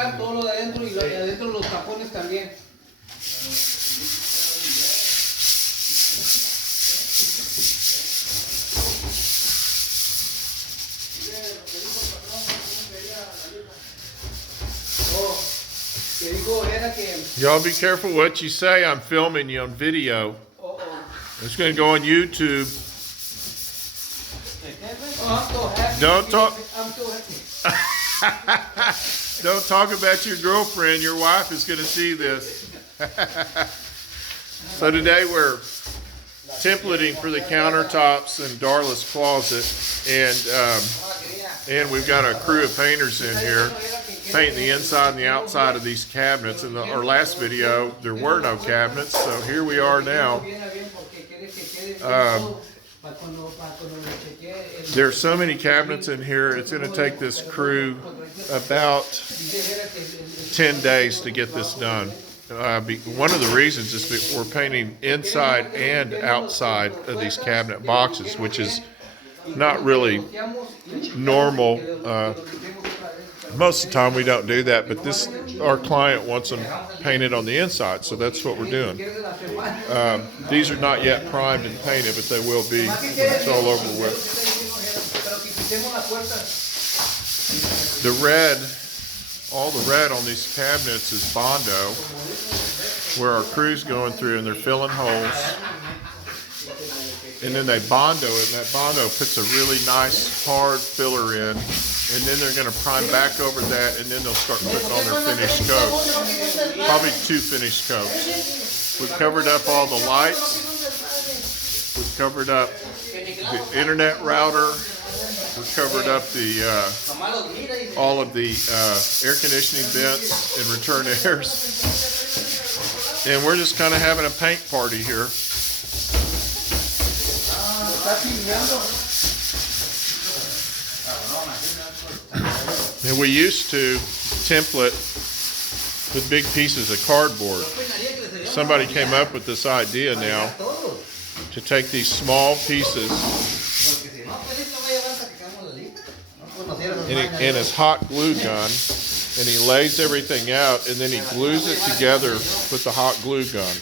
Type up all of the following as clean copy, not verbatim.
Todo lo de adentro y lo de adentro los tapones también. Y'all be careful what you say. I'm filming you on video. It's going to go on YouTube. Don't talk. Don't talk about your girlfriend. Your wife is going to see this. So today we're templating for the countertops in Darla's closet, and we've got a crew of painters in here painting the inside and the outside of these cabinets. In our last video, there were no cabinets, so here we are now. There's so many cabinets in here, it's going to take this crew about 10 days to get this done. One of the reasons is that we're painting inside and outside of these cabinet boxes, which is not really normal. Most of the time we don't do that, but our client wants them painted on the inside, so that's what we're doing. These are not yet primed and painted, but they will be when it's all over with. The red, all the red on these cabinets is Bondo, where our crew's going through and they're filling holes. And then they Bondo it, and that Bondo puts a really nice hard filler in. And then they're going to prime back over that, and then they'll start putting on their finished coats. Probably 2 finished coats. We've covered up all the lights. We've covered up the internet router. We've covered up all of the air conditioning vents and return airs. And we're just kind of having a paint party here. And we used to template with big pieces of cardboard. Somebody came up with this idea now to take these small pieces in his hot glue gun, and he lays everything out, and then he glues it together with the hot glue gun.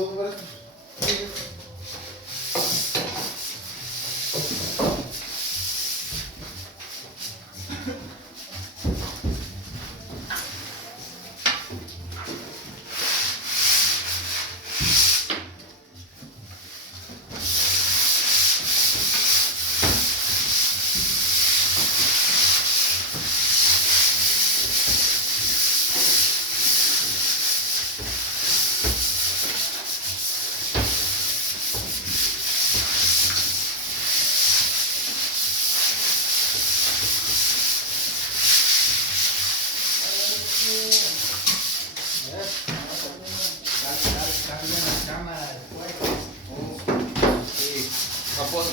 ¿Puedo ver esto?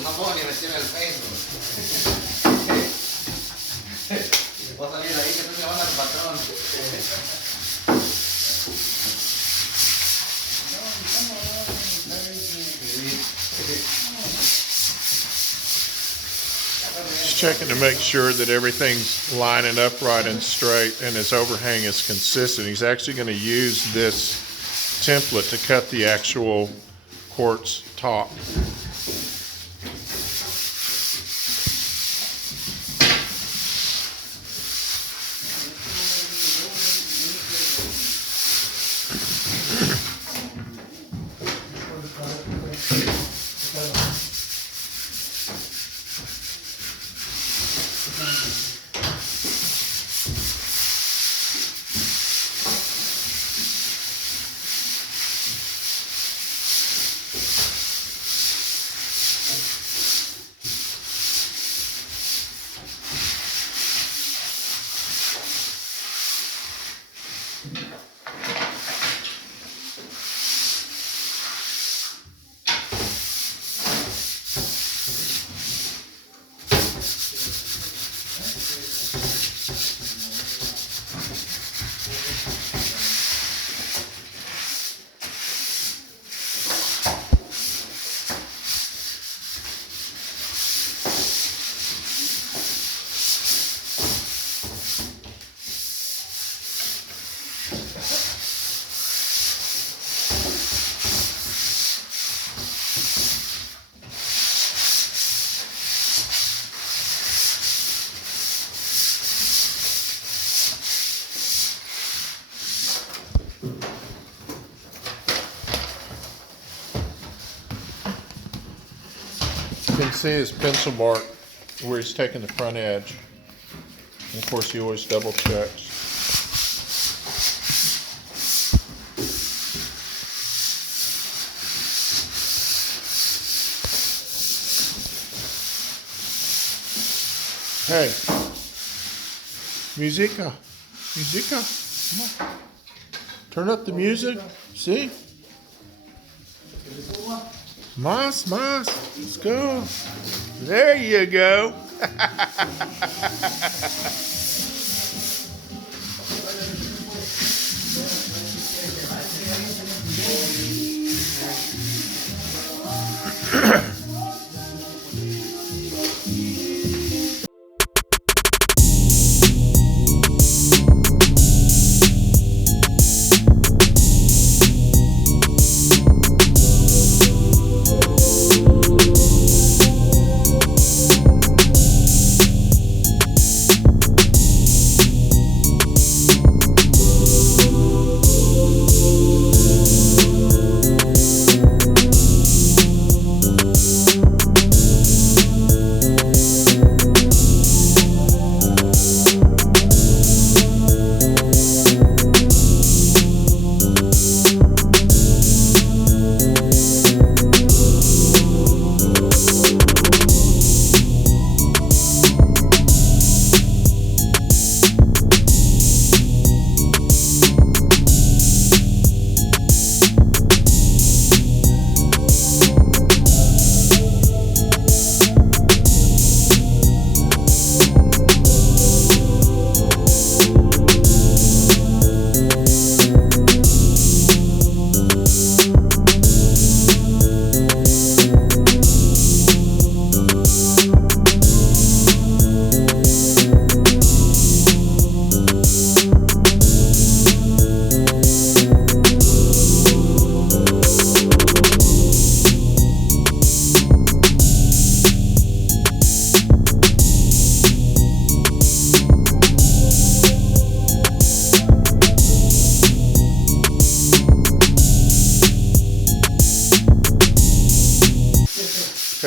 No puedo ni meterme al Facebook. Voy a salir de ahí que estoy llamando al patrón. Just checking to make sure that everything's lining up right and straight and his overhang is consistent. He's actually going to use this template to cut the actual quartz top. You can see his pencil mark where he's taking the front edge. And of course, he always double checks. Hey, musica, come on. Turn up the music, see? Mas, let's go. There you go.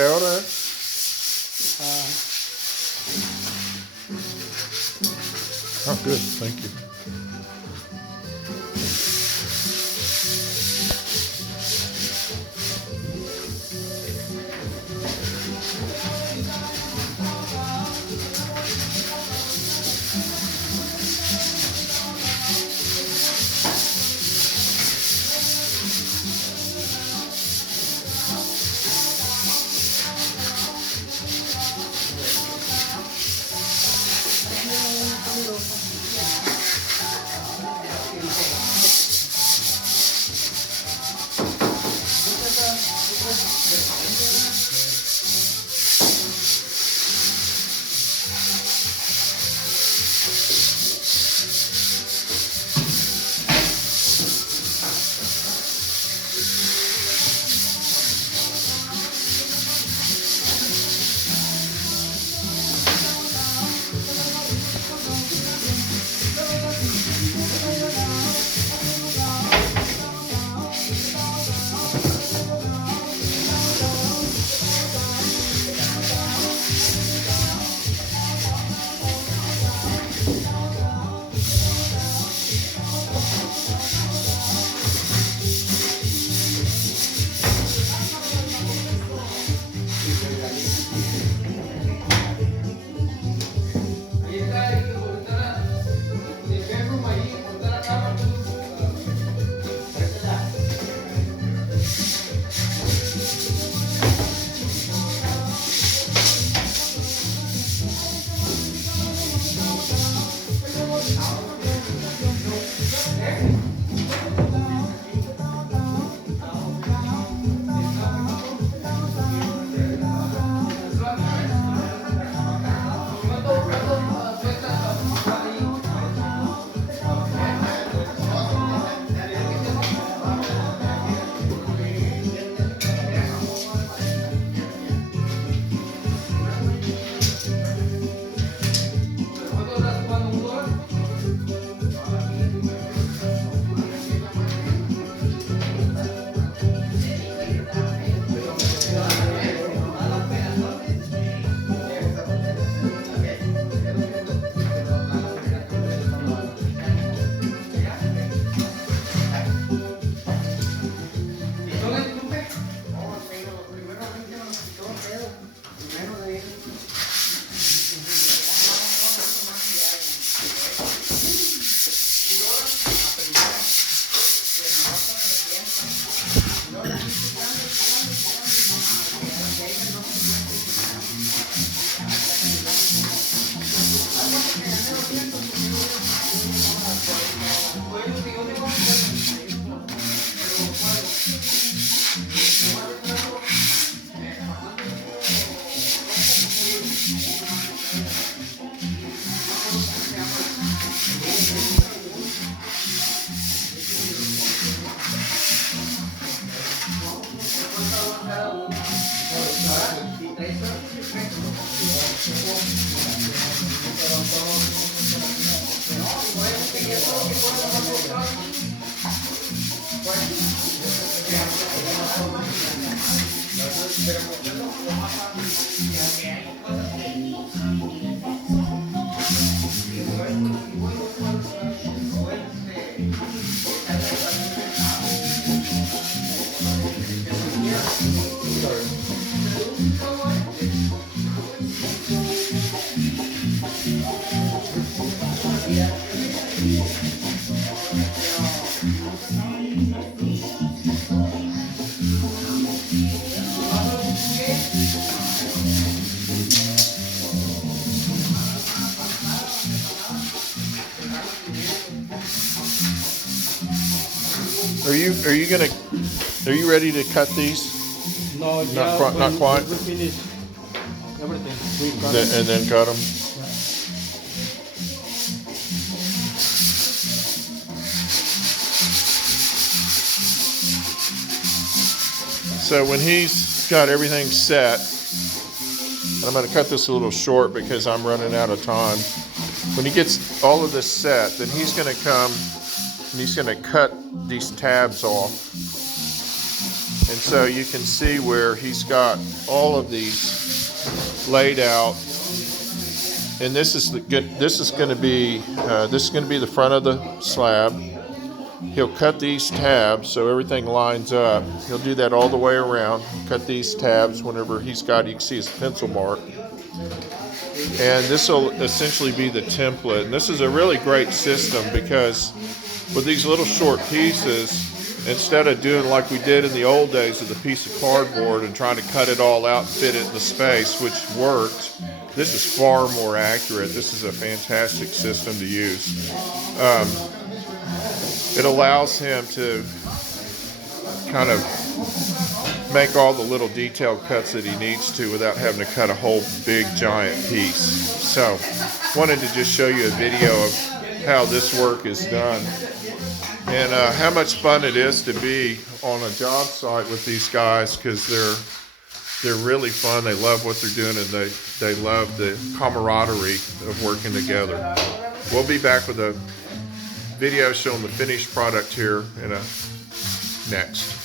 ahora? Oh, good. Thank you. Are you ready to cut these? No, Not quite. We finish everything. We cut it. And then cut them. So when he's got everything set, I'm going to cut this a little short because I'm running out of time. When he gets all of this set, then he's going to come and he's going to cut these tabs off. And so you can see where he's got all of these laid out. And this is going to be the front of the slab. He'll cut these tabs so everything lines up. He'll do that all the way around. Cut these tabs whenever he's got, you can see his pencil mark. And this will essentially be the template. And this is a really great system because with these little short pieces, instead of doing like we did in the old days with a piece of cardboard and trying to cut it all out and fit it in the space, which worked, this is far more accurate. This is a fantastic system to use. It allows him to kind of make all the little detail cuts that he needs to without having to cut a whole big giant piece. So, wanted to just show you a video of how this work is done and how much fun it is to be on a job site with these guys, because they're really fun. They love what they're doing, and they love the camaraderie of working together. We'll be back with a video showing the finished product here in next.